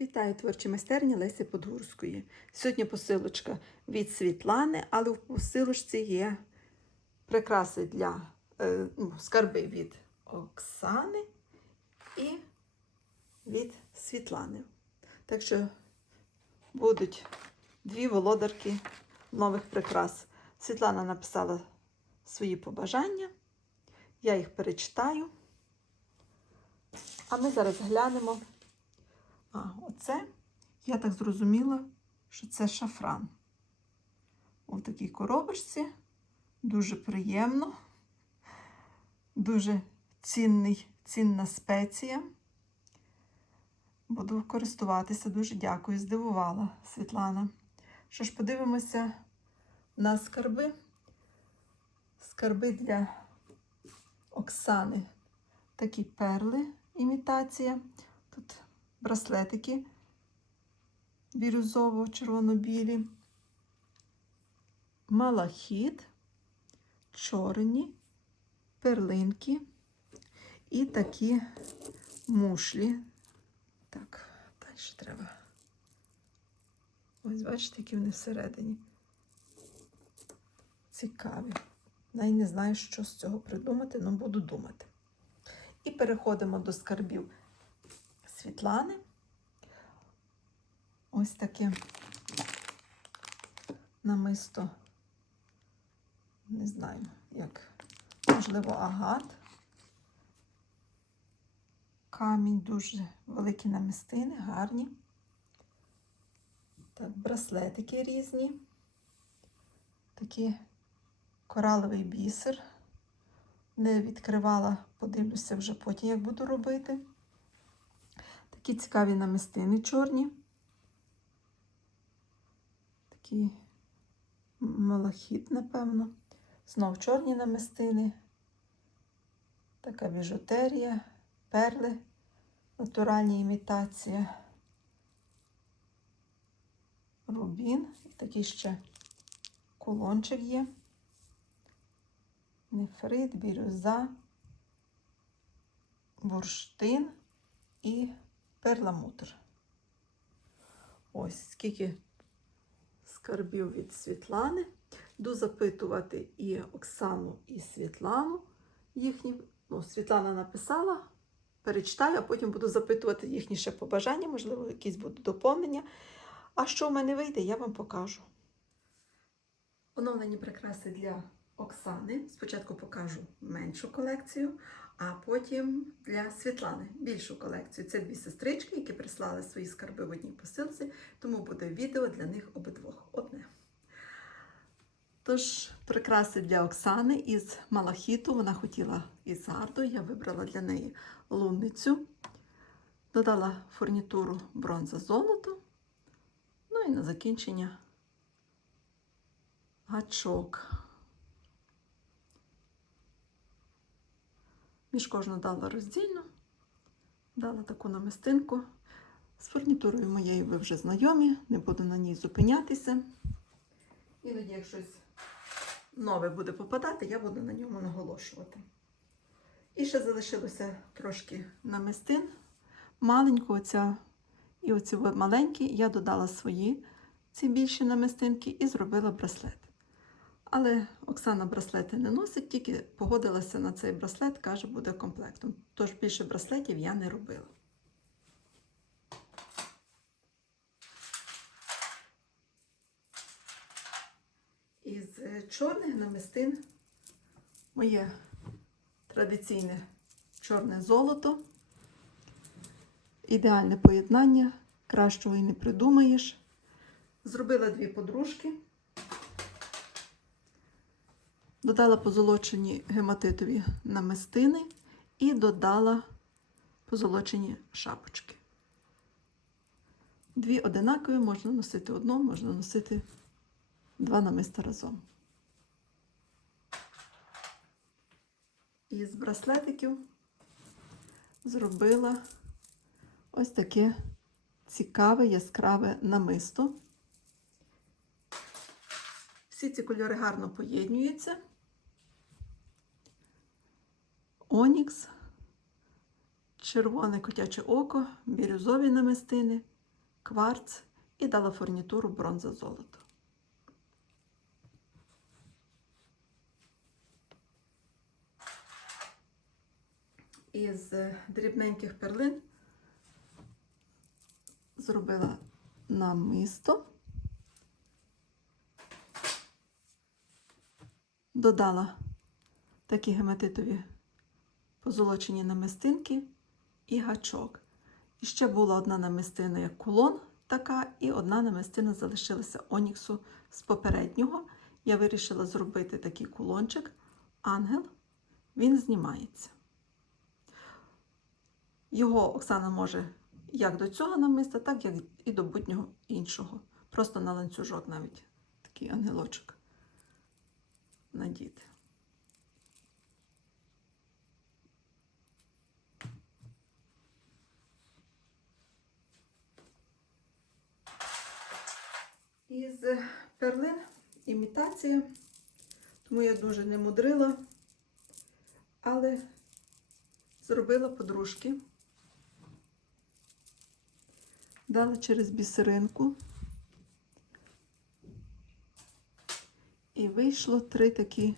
Вітаю творчі майстерні Лесі Подгурської. Сьогодні посилочка від Світлани, але в посилочці є прикраси для е, ну, скарби від Оксани і від Світлани. Так що будуть дві володарки нових прикрас. Світлана написала свої побажання, я їх перечитаю. А ми зараз глянемо. А, оце, я так зрозуміла, що це шафран. У такій коробочці. Дуже приємно, дуже цінний, цінна спеція. Буду користуватися, дуже дякую, здивувала Світлана. Що ж, подивимося на скарби. Скарби для Оксани. Такі перли, імітація. Тут браслетики бірюзово-червоно-білі, малахіт, чорні, перлинки і такі мушлі. Так, далі треба. Ось, бачите, які вони всередині. Цікаві. Я не знаю, що з цього придумати, але буду думати. І переходимо до скарбів. Світлани. Ось таке намисто, не знаю, як, можливо, агат. Камінь дуже великі намистини, гарні. Так, браслетики різні. Такі кораловий бісер. Не відкривала, подивлюся вже потім, як буду робити. Такі цікаві намистини чорні. Такий малахіт, напевно. Знов чорні намистини. Така біжутерія, перли, натуральні імітація. Рубін. І такий ще кулончик є. Нефрит, бірюза, бурштин і перламутр. Ось скільки скарбів від Світлани. Йду запитувати і Оксану, і Світлану. Їхні, ну, Світлана написала, перечитаю, а потім буду запитувати їхні ще побажання, можливо, якісь будуть доповнення. А що в мене вийде, я вам покажу. Оновлені прикраси для Оксани. Спочатку покажу меншу колекцію, а потім для Світлани більшу колекцію. Це дві сестрички, які прислали свої скарби в одній посилці, тому буде відео для них обидвох одне. Тож, прикраси для Оксани із малахіту. Вона хотіла із гардою. Я вибрала для неї лунницю. Додала фурнітуру бронза золото. Ну і на закінчення гачок. Між кожну дала роздільну, дала таку намистинку. З фурнітурою моєю ви вже знайомі, не буду на ній зупинятися. Іноді, як щось нове буде попадати, я буду на ньому наголошувати. І ще залишилося трошки намистин. Маленьку оця і оці маленькі я додала свої ці більші намистинки і зробила браслет. Але Оксана браслети не носить, тільки погодилася на цей браслет, каже, буде комплектом. Тож більше браслетів я не робила. Із е, чорних намистин моє традиційне чорне золото. Ідеальне поєднання, кращого і не придумаєш. Зробила дві подружки. Додала позолочені гематитові намистини і додала позолочені шапочки. Дві одинакові, можна носити одну, можна носити два намиста разом. Із браслетиків зробила ось таке цікаве яскраве намисто. Всі ці кольори гарно поєднуються. Онікс, червоне котяче око, бірюзові намистини кварц і дала фурнітуру бронза золото. Із дрібненьких перлин зробила намисто. Додала такі гематитові позолочені намистинки і гачок. І ще була одна намистина як кулон така, і одна намистина залишилася оніксу з попереднього. Я вирішила зробити такий кулончик, ангел, він знімається. Його Оксана може як до цього намиста, так як і до будь-нього іншого. Просто на ланцюжок навіть такий ангелочок надіти. Із перлин імітація, тому я дуже не мудрила, але зробила подружки. Дала через бісеринку. І вийшло три такі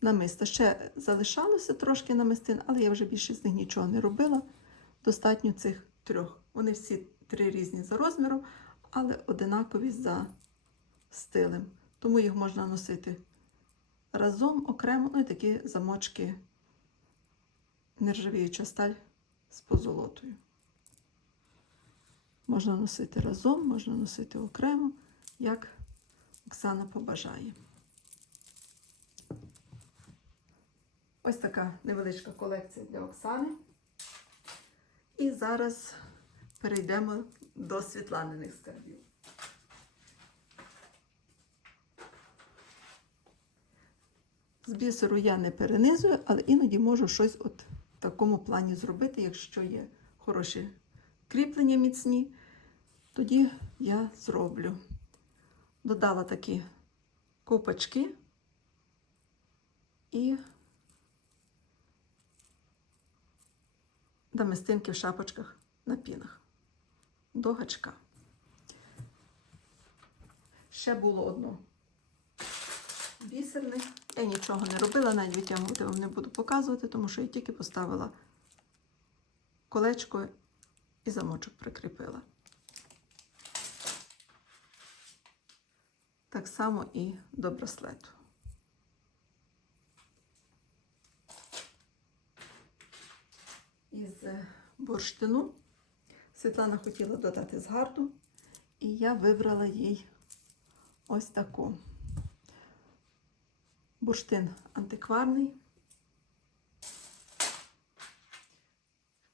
намиста. Ще залишалося трошки намистин, але я вже більше з них нічого не робила. Достатньо цих трьох. Вони всі три різні за розміром, але одинакові за стилем. Тому їх можна носити разом, окремо, ну і такі замочки нержавіюча сталь з позолотою. Можна носити разом, можна носити окремо, як Оксана побажає. Ось така невеличка колекція для Оксани. І зараз перейдемо до Світланиних скарбів. З бісеру я не перенизую, але іноді можу щось от в такому плані зробити, якщо є хороші кріплення міцні, тоді я зроблю. Додала такі ковпачки і намистинки в шапочках на пінах до гачка. Ще було одно бісерне. Я нічого не робила, навіть витягувати вам не буду показувати, тому що я тільки поставила колечко і замочок прикріпила. Так само і до браслету. Із бурштину Світлана хотіла додати згарду, і я вибрала їй ось таку. Бурштин антикварний.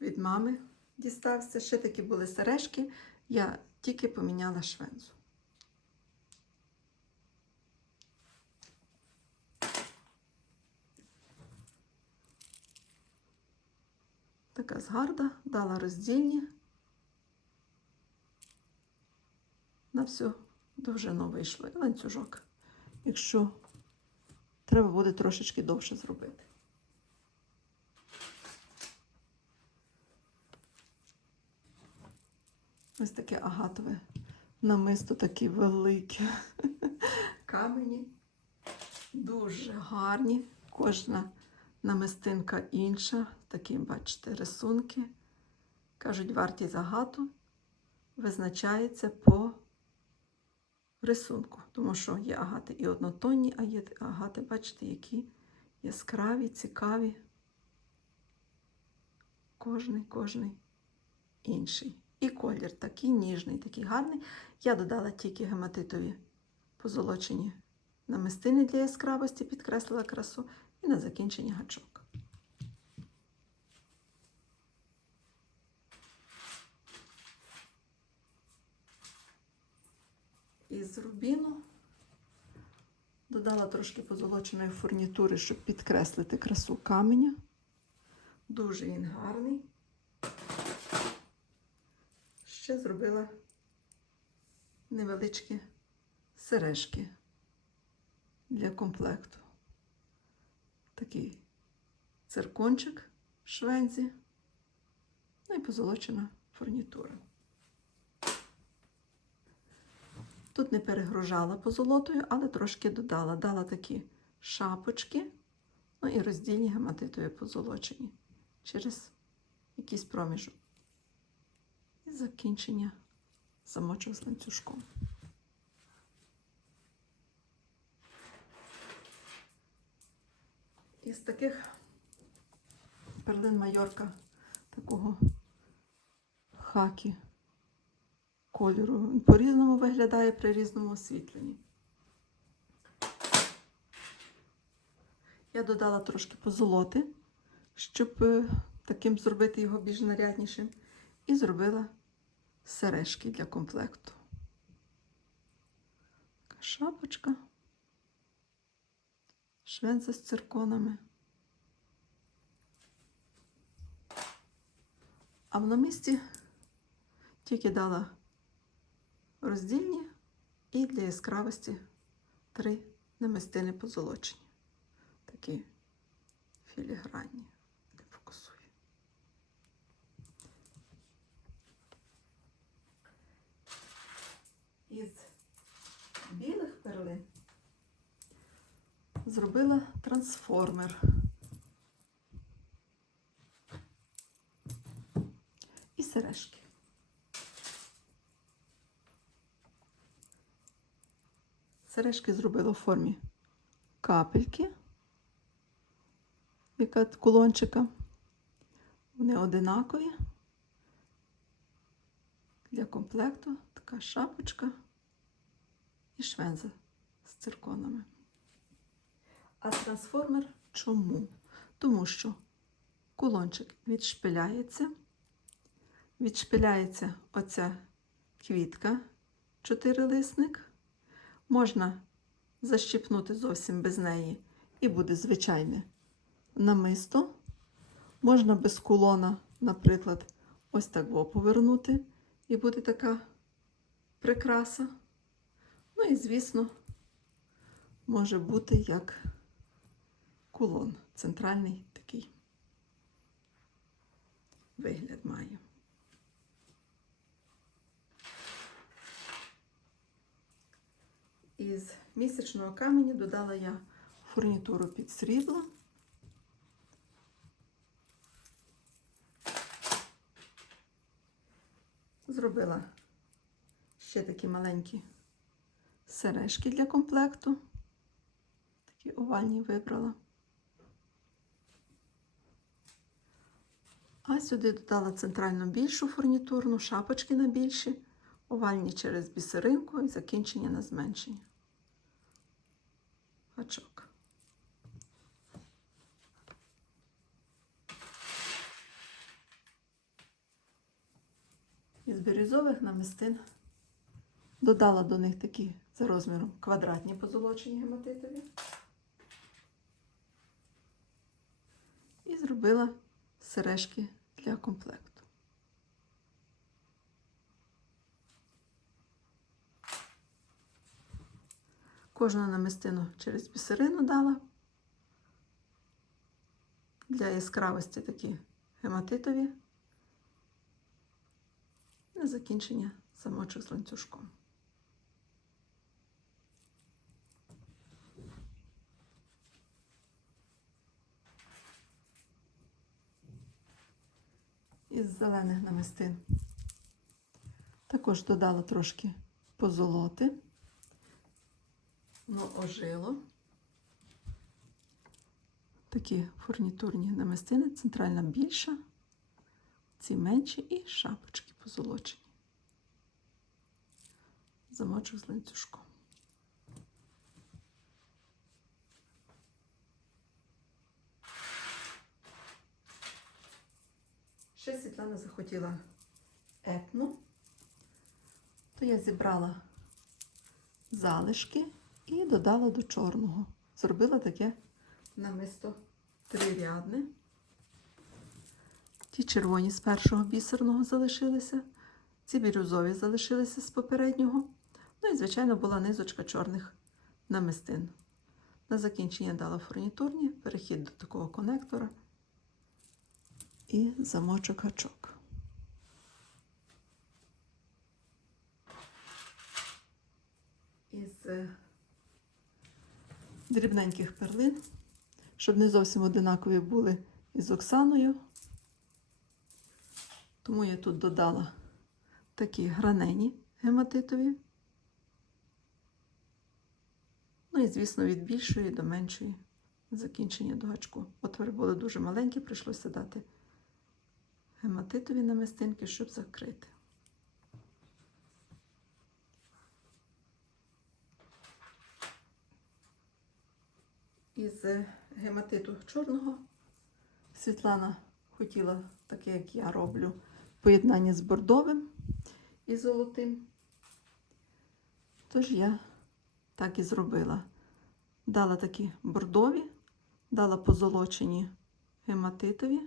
Від мами дістався. Ще такі були сережки. Я тільки поміняла швензу. Така згарда, дала роздільні на всю довжину вийшло. І ланцюжок. Якщо треба буде трошечки довше зробити. Ось таке агатове намисто такі великі камені. Дуже гарні. Кожна намистинка інша. Такі, бачите, рисунки. Кажуть, вартість агату визначається по рисунку, тому що є агати і однотонні, а є агати, бачите, які яскраві, цікаві. Кожний, кожний інший. І колір такий ніжний, такий гарний. Я додала тільки гематитові позолочені намистини для яскравості, підкреслила красу і на закінчення гачок. Із рубіну додала трошки позолоченої фурнітури, щоб підкреслити красу каменя. Дуже він гарний. Ще зробила невеличкі сережки для комплекту. Такий циркончик швензі, ну і позолочена фурнітура. Тут не перегружала позолотою, але трошки додала. Дала такі шапочки, ну і роздільні гематитові позолочені через якийсь проміжок. І закінчення замочив з ланцюжком. Із таких перлин майорка такого хакі кольору. Він по-різному виглядає при різному освітленні. Я додала трошки позолоти, щоб е, таким зробити його більш наряднішим. І зробила сережки для комплекту. Така шапочка, швенця з цирконами. А в намісті тільки дала роздільні і для яскравості три намистини позолочені. Такі філігранні. Не фокусую. Із білих перлин зробила трансформер. І сережки. Сережки зробила в формі капельки, яка кулончика. Вони одинакові. Для комплекту така шапочка і швенза з цирконами. А трансформер чому? Тому що кулончик відшпиляється, відшпиляється оця квітка, чотирилисник. Можна защіпнути зовсім без неї, і буде звичайне намисто. Можна без кулона, наприклад, ось так во повернути, і буде така прикраса. Ну і, звісно, може бути як кулон. Центральний такий вигляд має. Із місячного каменю додала я фурнітуру під срібло. Зробила ще такі маленькі сережки для комплекту. Такі овальні вибрала. А сюди додала центральну більшу фурнітурну, шапочки на більші, овальні через бісеринку і закінчення на зменшення. Гачок. Із бірюзових намистин додала до них такі за розміром квадратні позолочені гематитові. І зробила сережки для комплекту. Кожну намистину через бісерину дала. Для яскравості такі гематитові. На закінчення замочок з ланцюжком. Із зелених намистин також додала трошки позолоти. Воно ожило. Такі фурнітурні намистини, центральна більша, ці менші і шапочки позолочені. Замочок з ланцюжком. Ще Світлана захотіла етну, то я зібрала залишки і додала до чорного. Зробила таке намисто трирядне. Ті червоні з першого бісерного залишилися, ці бірюзові залишилися з попереднього. Ну і, звичайно, була низочка чорних намистин. На закінчення дала фурнітурні, перехід до такого конектора і замочок гачок. Дрібненьких перлин, щоб не зовсім одинакові були із Оксаною. Тому я тут додала такі гранені гематитові. Ну і, звісно, від більшої до меншої закінчення до гачку. Отвори були дуже маленькі, прийшлося дати гематитові намистинки, щоб закрити. Із е, гематиту чорного Світлана хотіла, таке, як я роблю, поєднання з бордовим і золотим. Тож я так і зробила. Дала такі бордові, дала позолочені гематитові.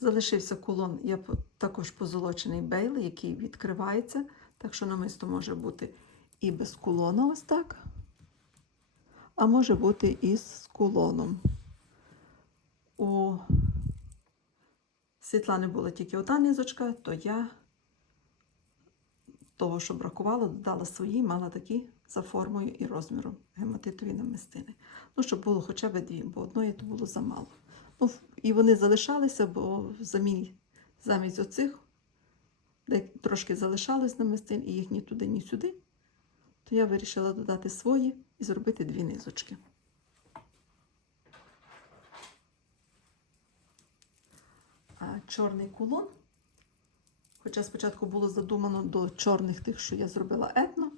Залишився кулон, я також позолочений бейли, який відкривається, так що намисто може бути і без кулона, ось так, а може бути і з кулоном. У Світлани була тільки одна низочка, то я того, що бракувало, додала свої, мала такі за формою і розміром гематитові намистини. Ну, щоб було хоча б дві, бо одної то було замало. Ну, і вони залишалися, бо замі- замість оцих, де трошки залишалось намистин, і їх ні туди, ні сюди, то я вирішила додати свої і зробити дві низочки. А чорний кулон Хоча спочатку було задумано до чорних тих, що я зробила етно,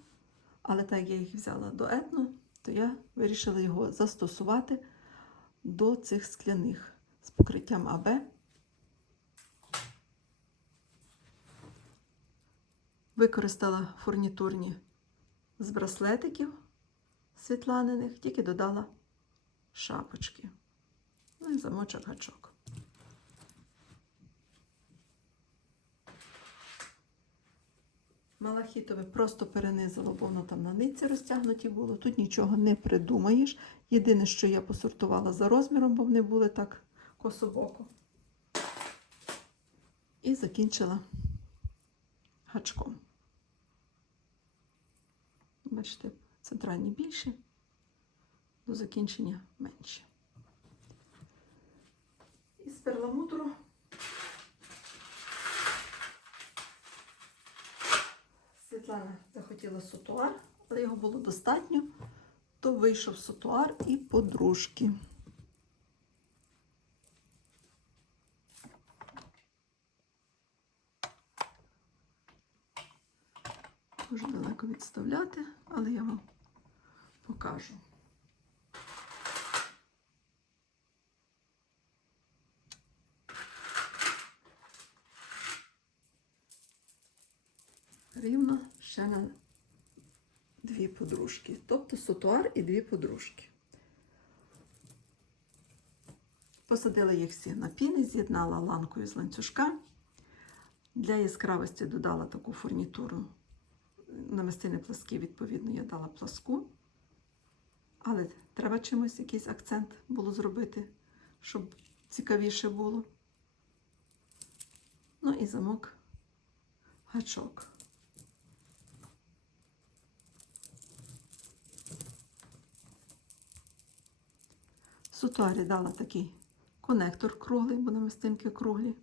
але так як я їх взяла до етно, то я вирішила його застосувати до цих скляних з покриттям АБ. Використала фурнітурні з браслетиків світланиних, тільки додала шапочки. Ну і замочок гачок. Малахітове просто перенизила, бо воно там на нитці розтягнуті було. Тут нічого не придумаєш. Єдине, що я посортувала за розміром, бо вони були так кособоко. І закінчила гачком. Бачите, центральні більші, до закінчення менші. І з перламутру Світлана захотіла сутуар, але його було достатньо, то вийшов сутуар і подружки. Дуже далеко відставляти, але я вам покажу. рівно ще на дві подружки. Тобто сутуар і дві подружки. Посадила їх всі на піни, з'єднала ланкою з ланцюжка. Для яскравості додала таку фурнітуру. Намистини пласкі, відповідно, я дала пласку. Але треба чимось якийсь акцент було зробити, щоб цікавіше було. Ну і замок гачок. Сутуарі дала такий конектор круглий, бо намистинки круглі.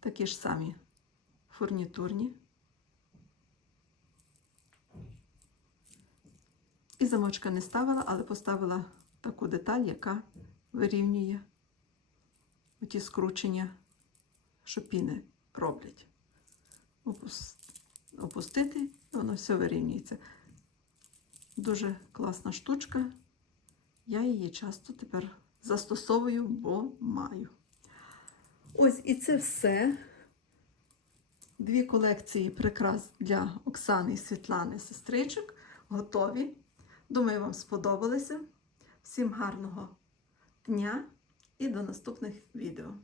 Такі ж самі фурнітурні. І замочка не ставила, але поставила таку деталь, яка вирівнює оті скручення, що піни роблять. Опустити, і воно все вирівнюється. Дуже класна штучка. Я її часто тепер застосовую, бо маю. Ось і це все. Дві колекції прикрас для Оксани і Світлани сестричок готові. Думаю, вам сподобалося. Всім гарного дня і до наступних відео.